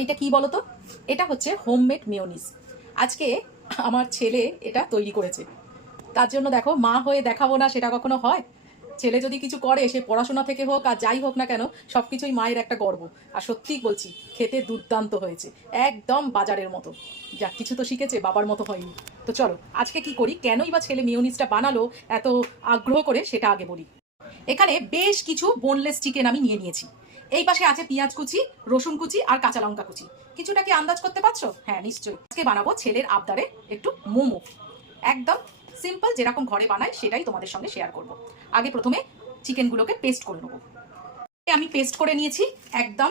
এইটা কি বলো তো? এটা হচ্ছে হোমমেড মেয়োনিজ। আজকে আমার ছেলে এটা তৈরি করেছে। তার জন্য দেখো, মা হয়ে দেখাবো না সেটা কখনো হয়? ছেলে যদি কিছু করে, সে পড়াশোনা থেকে হোক আর যাই হোক না কেন, সবকিছুই মায়ের একটা গর্ব। আর সত্যিই বলছি, খেতে দুর্দান্ত হয়েছে, একদম বাজারের মতো। যা কিছু তো শিখেছে, বাবার মতো হয়নি। তো চলো আজকে কি করি, কেনই বা ছেলে মেয়োনিজটা বানালো এত আগ্রহ করে, সেটা আগে বলি। এখানে বেশ কিছু বোনলেস চিকেন আমি নিয়ে নিয়েছি। এই পাশে আছে পেঁয়াজ কুচি, রসুন কুচি আর কাঁচা লঙ্কা কুচি। কিছুটা কি আন্দাজ করতে পারছো? হ্যাঁ নিশ্চয়ই। আজকে বানাবো ছেলের আবদারে একটু মোমো। একদম সিম্পল, যেরকম ঘরে বানাই সেটাই তোমাদের সঙ্গে শেয়ার করব। আগে প্রথমে চিকেনগুলোকে পেস্ট করে নেবো। আমি পেস্ট করে নিয়েছি, একদম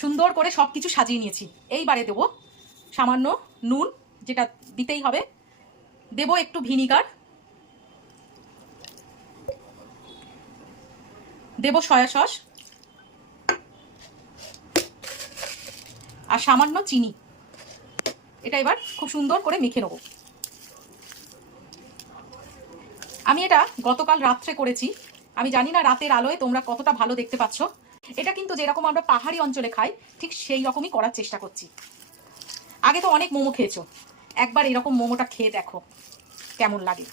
সুন্দর করে সব কিছু সাজিয়ে নিয়েছি। এইবারে দেবো সামান্য নুন, যেটা দিতেই হবে। দেবো একটু ভিনিগার, দেবো সয়া সস আর সামান্য চিনি। এটা এবার খুব সুন্দর করে মেখে নেব। আমি এটা গতকাল রাত্রে করেছি। আমি জানি না রাতের আলোয় তোমরা কতটা ভালো দেখতে পাচ্ছ। এটা কিন্তু যেরকম আমরা পাহাড়ি অঞ্চলে খাই, ঠিক সেই রকমই করার চেষ্টা করছি। আগে তো অনেক মোমো খেয়েছো, একবার এরকম মোমোটা খেয়ে দেখো কেমন লাগে।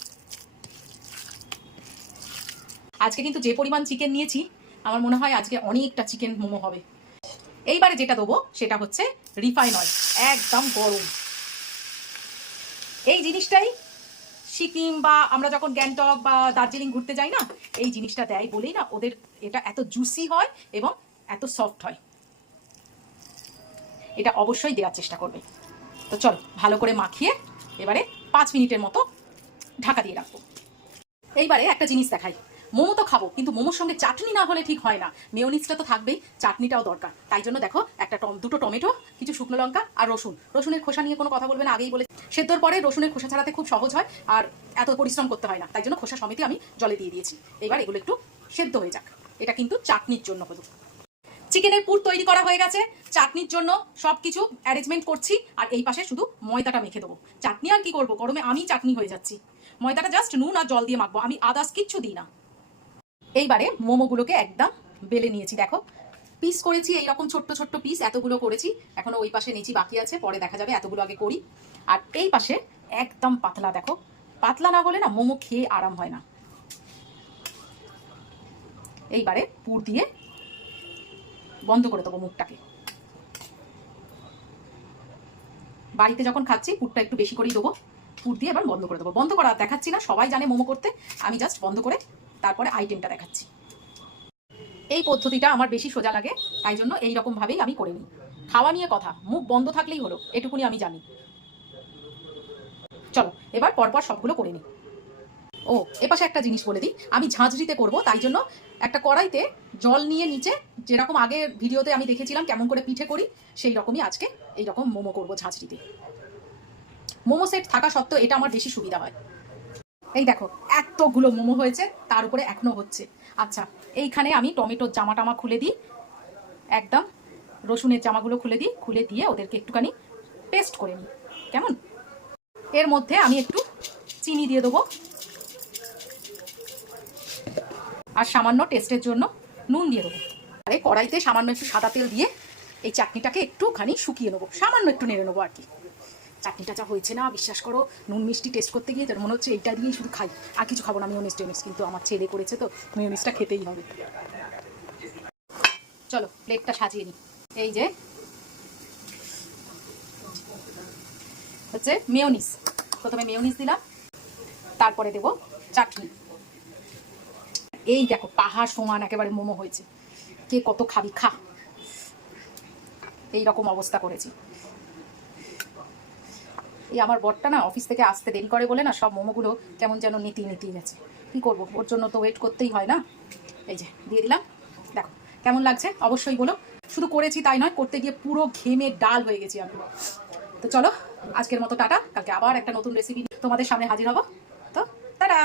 আজকে কিন্তু যে পরিমাণ চিকেন নিয়েছি, আমার মনে হয় আজকে অনেকটা চিকেন মোমো হবে। এইবারে যেটা দেবো সেটা হচ্ছে রিফাইন অয়েল, একদম গরম। এই জিনিসটাই সিকিম বা আমরা যখন গ্যাংটক বা দার্জিলিং ঘুরতে যাই না, এই জিনিসটা দেয় বলেই না ওদের এটা এত জুসি হয় এবং এত সফট হয়। এটা অবশ্যই দেওয়ার চেষ্টা করবে। তো চলো ভালো করে মাখিয়ে এবারে 5 মিনিটের মতো ঢাকা দিয়ে রাখবো। এইবারে একটা জিনিস দেখাই। মোমো তো খাবো, কিন্তু মোমোর সঙ্গে চাটনি না হলে ঠিক হয় না। মেয়োনিজটা তো থাকবেই, চাটনিটাও দরকার। তাই জন্য দেখো, দুটো টমেটো, কিছু শুকনো লঙ্কা আর রসুনের খোসা নিয়ে কোনো কথা বলবে না, আগেই বলে। সেদ্ধর পরে রসুনের খোসা ছাড়াতে খুব সহজ হয় আর এত পরিশ্রম করতে হয় না, তাই জন্য খোসা সমেতই আমি জলে দিয়ে দিয়েছি। এবার এগুলো একটু সেদ্ধ হয়ে যাক। এটা কিন্তু চাটনির জন্য হলো। চিকেনের পুর তৈরি করা হয়ে গেছে। চাটনির জন্য সবকিছু অ্যারেঞ্জমেন্ট করছি, আর এই পাশে শুধু ময়দাটা মেখে দেবো। চাটনি আর কি করবো, গরমে আমি চাটনি হয়ে যাচ্ছি। ময়দাটা জাস্ট নুন আর জল দিয়ে মাখবো, আমি আদার্স কিচ্ছু দিই না। এইবারে মোমোগুলোকে একদম বেলে নিয়েছি, দেখো পিস করেছি এইরকম ছোট্ট ছোট্ট পিস, এতগুলো করেছি। এখনো ওই পাশে নিচি বাকি আছে, পরে দেখা যাবে, এতগুলো আগে করি। আর এই পাশে একদম পাতলা, দেখো পাতলা না হলে না মোমো খেয়ে আরাম হয় না। এইবারে পুর দিয়ে বন্ধ করে দেবো মুখটাকে। বাড়িতে যখন খাচ্ছি পুরটা একটু বেশি করেই দেবো। পুর দিয়ে এবার বন্ধ করে দেবো। বন্ধ করা দেখাচ্ছি না, সবাই জানে মোমো করতে, আমি জাস্ট বন্ধ করে তারপরে আইটেমটা দেখাচ্ছি। এই পদ্ধতিটা আমার বেশি সোজা লাগে, তাই জন্য এইরকমভাবেই আমি করে নিই। খাওয়া নিয়ে কথা, মুখ বন্ধ থাকলেই হলো, এটুকুনি আমি জানি। চলো এবার পরপর সবগুলো করে নিই। ও এপাশে একটা জিনিস বলে দিই, আমি ঝাঁঝরিতে করব, তাই জন্য একটা কড়াইতে জল নিয়ে নিচে, যেরকম আগের ভিডিওতে আমি দেখেছিলাম কেমন করে পিঠে করি, সেই রকমই আজকে এইরকম মোমো করব ঝাঁঝরিতে। মোমো সেট থাকা সত্ত্বেও এটা আমার বেশি সুবিধা হয়। এই দেখো এতগুলো মোমো হয়েছে, তার উপরে এখনো হচ্ছে। আচ্ছা, এইখানে আমি টমেটোর জামা খুলে দিই, একদম রসুনের জামাগুলো খুলে দিই, খুলে দিয়ে ওদেরকে একটুখানি পেস্ট করে নিই। কেমন? এর মধ্যে আমি একটু চিনি দিয়ে দেবো, আর সামান্য টেস্টের জন্য নুন দিয়ে দেবো। আর এই কড়াইতে সামান্য একটু সাদা তেল দিয়ে এই চাটনিটাকে একটুখানি শুকিয়ে নেবো, সামান্য একটু নেড়ে নেবো আর কি। চাটনিটা যা হয়েছে না, বিশ্বাস করো, নুন মিষ্টি টেস্ট করতে গিয়ে মনে হচ্ছে এইটা দিয়েই শুধু খাই, আর কিছু খাবো না। মেয়োনিজ, কিন্তু আমার ছেলে করেছে তো মেয়োনিজটা খেতেই হবে। চলো প্লেটটা সাজিয়ে নিই। এই যে হচ্ছে মেয়োনিজ, প্রথমে মেয়োনিজ দিলাম, তারপরে দেবো চাটনি। এই দেখো পাহাড় সমান একেবারে মোমো হয়েছে, কে কত খাবি খা, এই রকম অবস্থা করেছি। এই আমার বরটা না অফিস থেকে আসতে দেরি করে বলে না, সব মোমোগুলো কেমন যেন নীতি গেছে। কি করব, ওর জন্য তো ওয়েট করতেই হয় না। এই যে দিয়ে দিলাম, দেখো কেমন লাগছে অবশ্যই বলো। শুধু করেছি তাই নয়, করতে গিয়ে পুরো ঘেমে ডাল হয়ে গেছি আমি। তো চলো আজকের মতো টাটা, কালকে আবার একটা নতুন রেসিপি তোমাদের সামনে হাজির হব। তো টাটা।